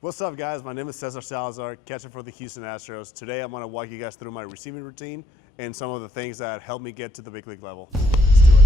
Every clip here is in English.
What's up, guys? My name is César Salazar, catcher for the Houston Astros. Today I'm going to walk you guys through my receiving routine and some of the things that helped me get to the big league level. Let's do it.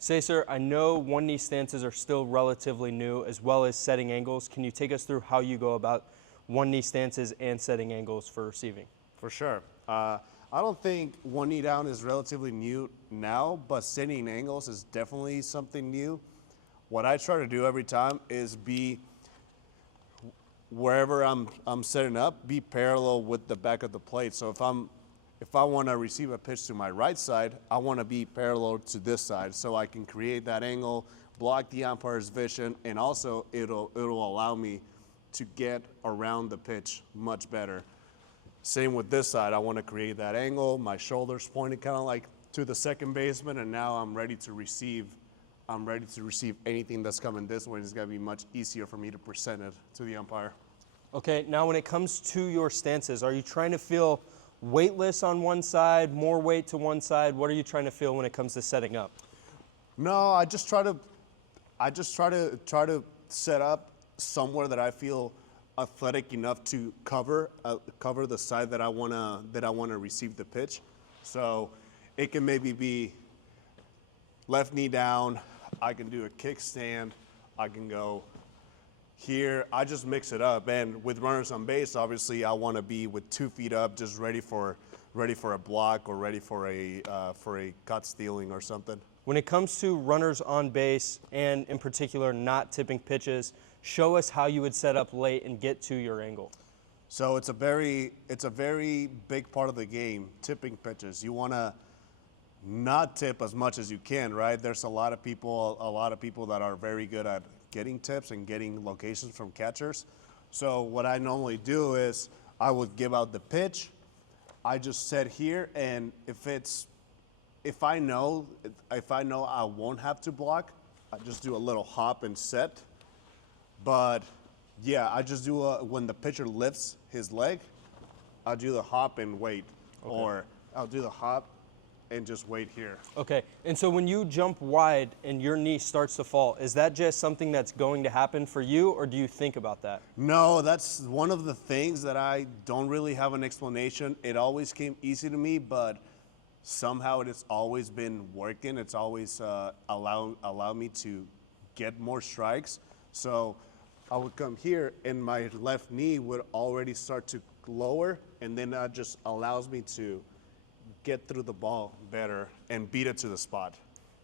César, I know one-knee stances are still relatively new, as well as setting angles. Can you take us through how you go about one-knee stances and setting angles for receiving? For sure. I don't think one knee down is relatively new now, but setting angles is definitely something new. What I try to do every time is be wherever I'm setting up, be parallel with the back of the plate. So if I want to receive a pitch to my right side, I want to be parallel to this side so I can create that angle, block the umpire's vision, and also it'll allow me to get around the pitch much better. Same with this side. I want to create that angle, my shoulders pointed kind of like to the second baseman, and now I'm ready to receive. I'm ready to receive anything that's coming this way. It's going to be much easier for me to present it to the umpire. Okay, now when it comes to your stances, are you trying to feel weightless on one side, more weight to one side? What are you trying to feel when it comes to setting up? No, I just try to set up somewhere that I feel athletic enough to cover the side that I wanna receive the pitch. So it can maybe be left knee down. I can do a kickstand. I can go here. I just mix it up. And with runners on base, obviously I want to be with 2 feet up, just ready for a block or ready for a cut stealing or something. When it comes to runners on base and in particular not tipping pitches, show us how you would set up late and get to your angle. So it's a very big part of the game, tipping pitches. You want to not tip as much as you can, right? There's a lot of people that are very good at getting tips and getting locations from catchers. So what I normally do is I would give out the pitch. I just set here, and if I know I won't have to block, I just do a little hop and set. But yeah, I just do when the pitcher lifts his leg, I'll do the hop and wait, okay. Or I'll do the hop and just wait here. Okay, and so when you jump wide and your knee starts to fall, is that just something that's going to happen for you, or do you think about that? No, that's one of the things that I don't really have an explanation. It always came easy to me, but somehow it has always been working. It's always allowed me to get more strikes. So I would come here and my left knee would already start to lower, and then that just allows me to get through the ball better and beat it to the spot.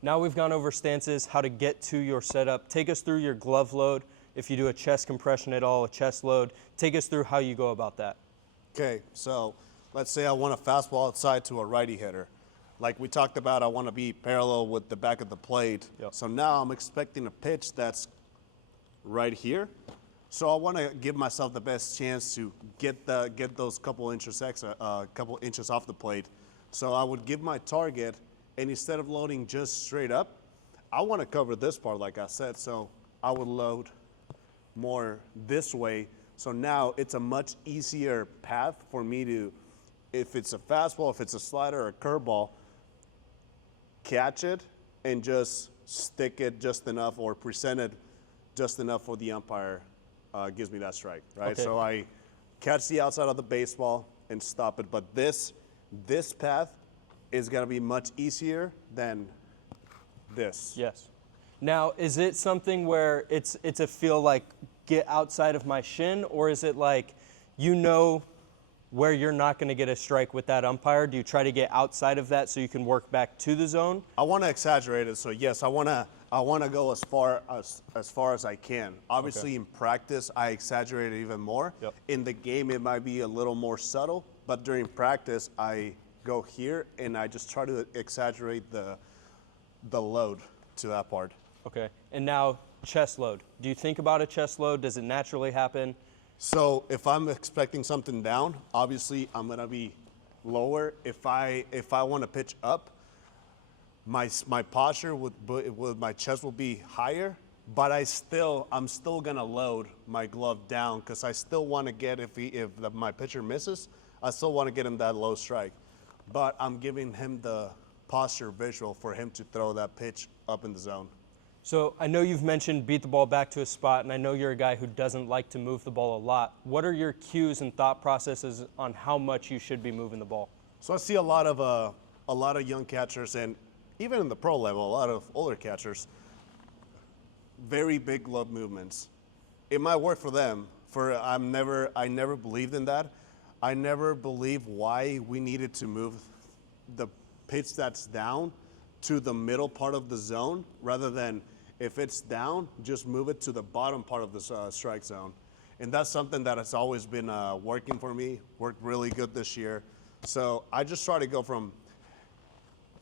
Now we've gone over stances, how to get to your setup. Take us through your glove load. If you do a chest compression at all, a chest load, take us through how you go about that. Okay, so let's say I want a fastball outside to a righty hitter. Like we talked about, I want to be parallel with the back of the plate. Yep. So now I'm expecting a pitch that's right here. So I want to give myself the best chance to get those couple inches off the plate. So I would give my target, and instead of loading just straight up, I want to cover this part, like I said. So I would load more this way. So now it's a much easier path for me to, if it's a fastball, if it's a slider or a curveball, catch it and just stick it just enough or present it just enough for the umpire gives me that strike, right? Okay. So I catch the outside of the baseball and stop it. But this path is going to be much easier than this. Yes. Now, is it something where it's a feel like get outside of my shin, or is it like you know where you're not going to get a strike with that umpire? Do you try to get outside of that so you can work back to the zone? I want to exaggerate it. So yes, I want to go as far as I can. Obviously, okay. In practice, I exaggerate it even more. Yep. In the game, it might be a little more subtle, but during practice, I go here and I just try to exaggerate the load to that part. Okay. And now chest load. Do you think about a chest load? Does it naturally happen? So if I'm expecting something down, obviously I'm gonna be lower. If I want to pitch up, my posture with my chest will be higher, but I'm still gonna load my glove down because I still want to get if my pitcher misses, I still want to get him that low strike. But I'm giving him the posture visual for him to throw that pitch up in the zone. So I know you've mentioned beat the ball back to a spot, and I know you're a guy who doesn't like to move the ball a lot. What are your cues and thought processes on how much you should be moving the ball? So I see a lot of young catchers, and even in the pro level, a lot of older catchers, very big glove movements. It might work for them. I never believed in that. I never believed why we needed to move the pitch that's down to the middle part of the zone rather than if it's down, just move it to the bottom part of the strike zone. And that's something that has always been working for me, worked really good this year. So I just try to go from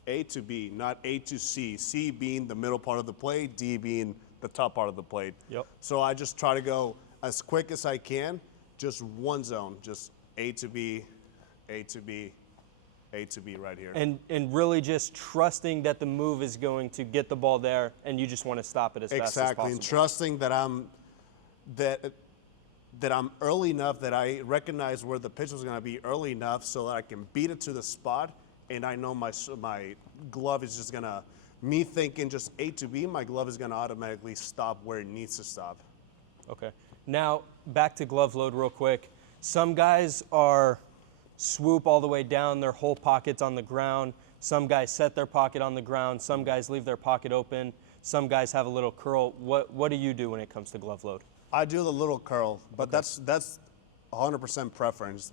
A to B, not A to C. C being the middle part of the plate, D being the top part of the plate. Yep. So I just try to go as quick as I can, just one zone, just A to B, A to B, A to B right here. And really just trusting that the move is going to get the ball there, and you just want to stop it as fast as possible. Exactly, and trusting that I'm early enough, that I recognize where the pitch was going to be early enough so that I can beat it to the spot, and I know my glove is just going to, me thinking just A to B, my glove is going to automatically stop where it needs to stop. Okay. Now, back to glove load real quick. Some guys are swoop all the way down, their whole pocket's on the ground. Some guys set their pocket on the ground. Some guys leave their pocket open. Some guys have a little curl. What do you do when it comes to glove load? I do the little curl, but that's 100% preference.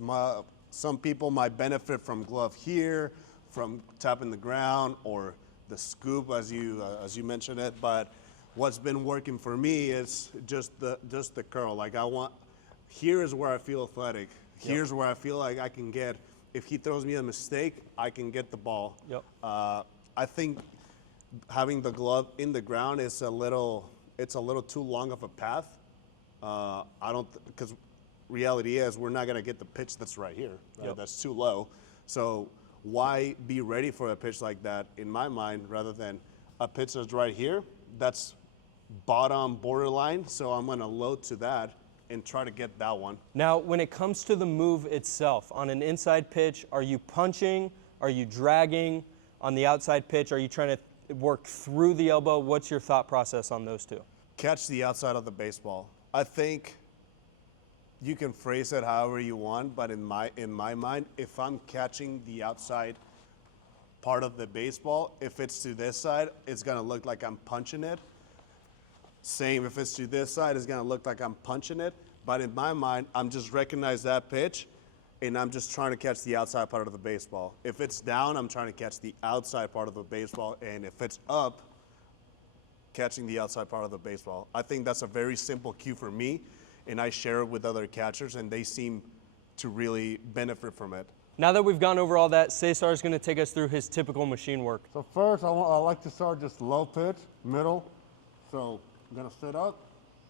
Some people might benefit from glove here, from tapping the ground, or the scoop as you mentioned it. But what's been working for me is just the curl. Like here is where I feel athletic. Here's where I feel like I can get. If he throws me a mistake, I can get the ball. Yep. I think having the glove in the ground is a little too long of a path. Because reality is we're not gonna get the pitch that's right here. Right? Yep. That's too low. So why be ready for a pitch like that in my mind rather than a pitch that's right here? That's bottom borderline. So I'm gonna load to that and try to get that one. Now, when it comes to the move itself, on an inside pitch, are you punching? Are you dragging? On the outside pitch, are you trying to work through the elbow? What's your thought process on those two? Catch the outside of the baseball. I think you can phrase it however you want, but in my mind, if I'm catching the outside part of the baseball, if it's to this side, it's gonna look like I'm punching it. Same, if it's to this side, it's gonna look like I'm punching it. But in my mind, I'm just recognize that pitch, and I'm just trying to catch the outside part of the baseball. If it's down, I'm trying to catch the outside part of the baseball, and if it's up, catching the outside part of the baseball. I think that's a very simple cue for me, and I share it with other catchers, and they seem to really benefit from it. Now that we've gone over all that, Cesar is going to take us through his typical machine work. So first, I like to start just low pitch, middle. So I'm gonna sit up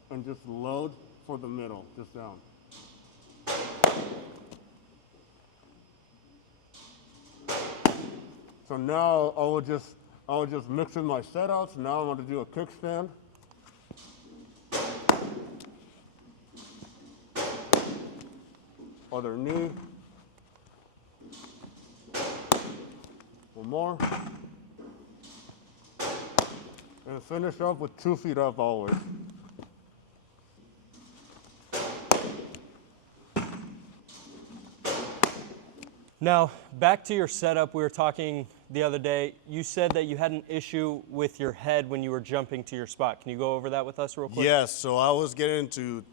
and just load for the middle, just down. So now I will just mix in my setups. Now I'm going to do a kickstand. Other knee. One more. And finish up with 2 feet up always. Now, back to your setup. We were talking the other day. You said that you had an issue with your head when you were jumping to your spot. Can you go over that with us real quick? Yes, so I was getting into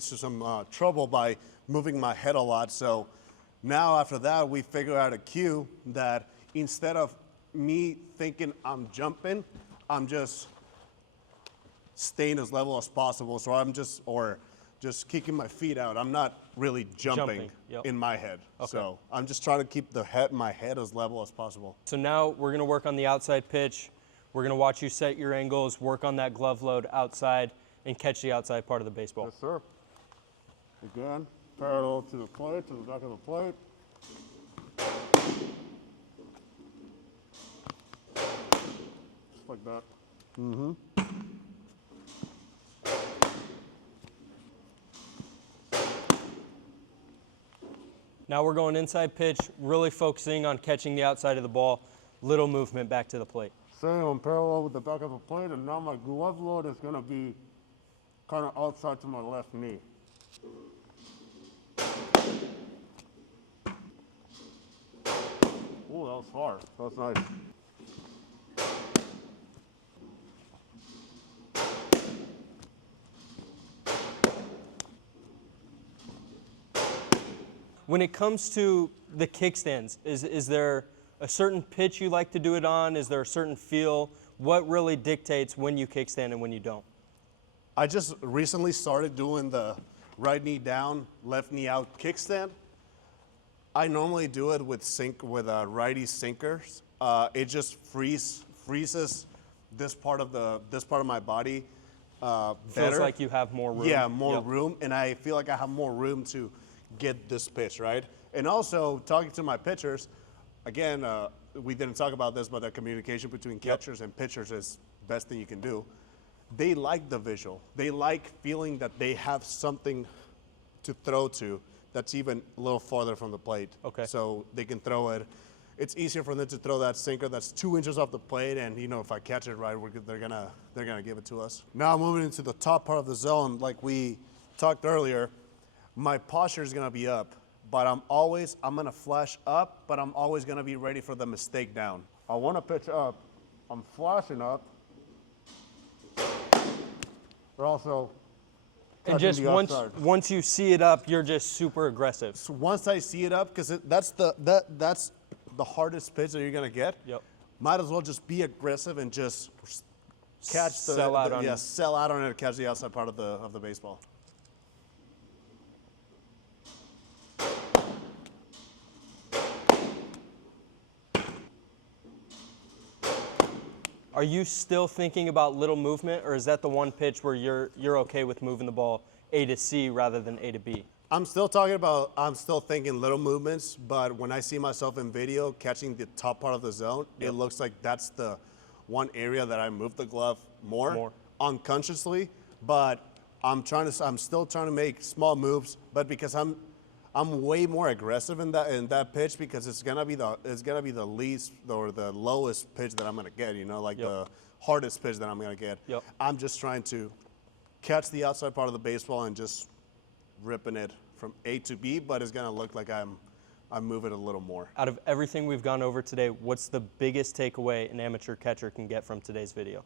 some trouble by moving my head a lot. So now after that, we figured out a cue that instead of me thinking I'm jumping, I'm just staying as level as possible. So I'm just kicking my feet out. I'm not really jumping. Yep. In my head. Okay. So I'm just trying to keep my head as level as possible. So now we're going to work on the outside pitch. We're going to watch you set your angles, work on that glove load outside, and catch the outside part of the baseball. Yes, sir. Again, parallel to the plate, to the back of the plate. Just like that. Mm-hmm. Now we're going inside pitch, really focusing on catching the outside of the ball, little movement back to the plate. Same, I'm parallel with the back of the plate, and now my glove load is going to be kind of outside to my left knee. Ooh, that was hard. That was nice. When it comes to the kickstands, is there a certain pitch you like to do it on? Is there a certain feel? What really dictates when you kickstand and when you don't? I just recently started doing the right knee down, left knee out kickstand. I normally do it with righty sinkers. It just freezes this part of my body better. Feels like you have more room. Yeah, more room, and I feel like I have more room to get this pitch, right? And also, talking to my pitchers, again, we didn't talk about this, but the communication between catchers and pitchers is the best thing you can do. They like the visual. They like feeling that they have something to throw to that's even a little farther from the plate. Okay. So they can throw it. It's easier for them to throw that sinker that's 2 inches off the plate, and if I catch it right, they're gonna give it to us. Now moving into the top part of the zone, like we talked earlier, my posture is gonna be up, but I'm gonna flash up, but I'm always gonna be ready for the mistake down. I want to pitch up. I'm flashing up. But also, And just once you see it up, you're just super aggressive. So once I see it up, because that's the hardest pitch that you're gonna get. Yep. Might as well just be aggressive and just catch Sell out on it. sell out on it, catch the outside part of the baseball. Are you still thinking about little movement, or is that the one pitch where you're okay with moving the ball A to C rather than A to B? I'm still thinking little movements, but when I see myself in video catching the top part of the zone, it looks like that's the one area that I move the glove more. Unconsciously, but I'm still trying to make small moves, but because I'm way more aggressive in that pitch, because it's gonna be the least or the lowest pitch that I'm gonna get, the hardest pitch that I'm gonna get. Yep. I'm just trying to catch the outside part of the baseball and just ripping it from A to B, but it's gonna look like I'm moving a little more. Out of everything we've gone over today, what's the biggest takeaway an amateur catcher can get from today's video?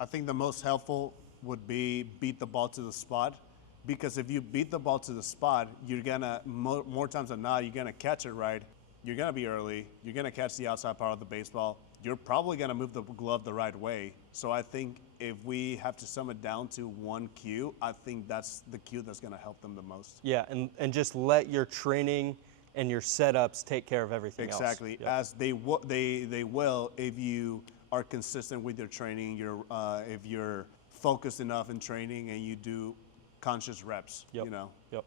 I think the most helpful would be beat the ball to the spot, because if you beat the ball to the spot, you're gonna more times than not, you're gonna catch it right. You're gonna be early. You're gonna catch the outside part of the baseball. You're probably gonna move the glove the right way. So I think if we have to sum it down to one cue, I think that's the cue that's gonna help them the most. Yeah, and just let your training and your setups take care of everything else. Exactly, Yep. as they will if you are consistent with your training. If you're focused enough in training and you do conscious reps. Yep. Yep.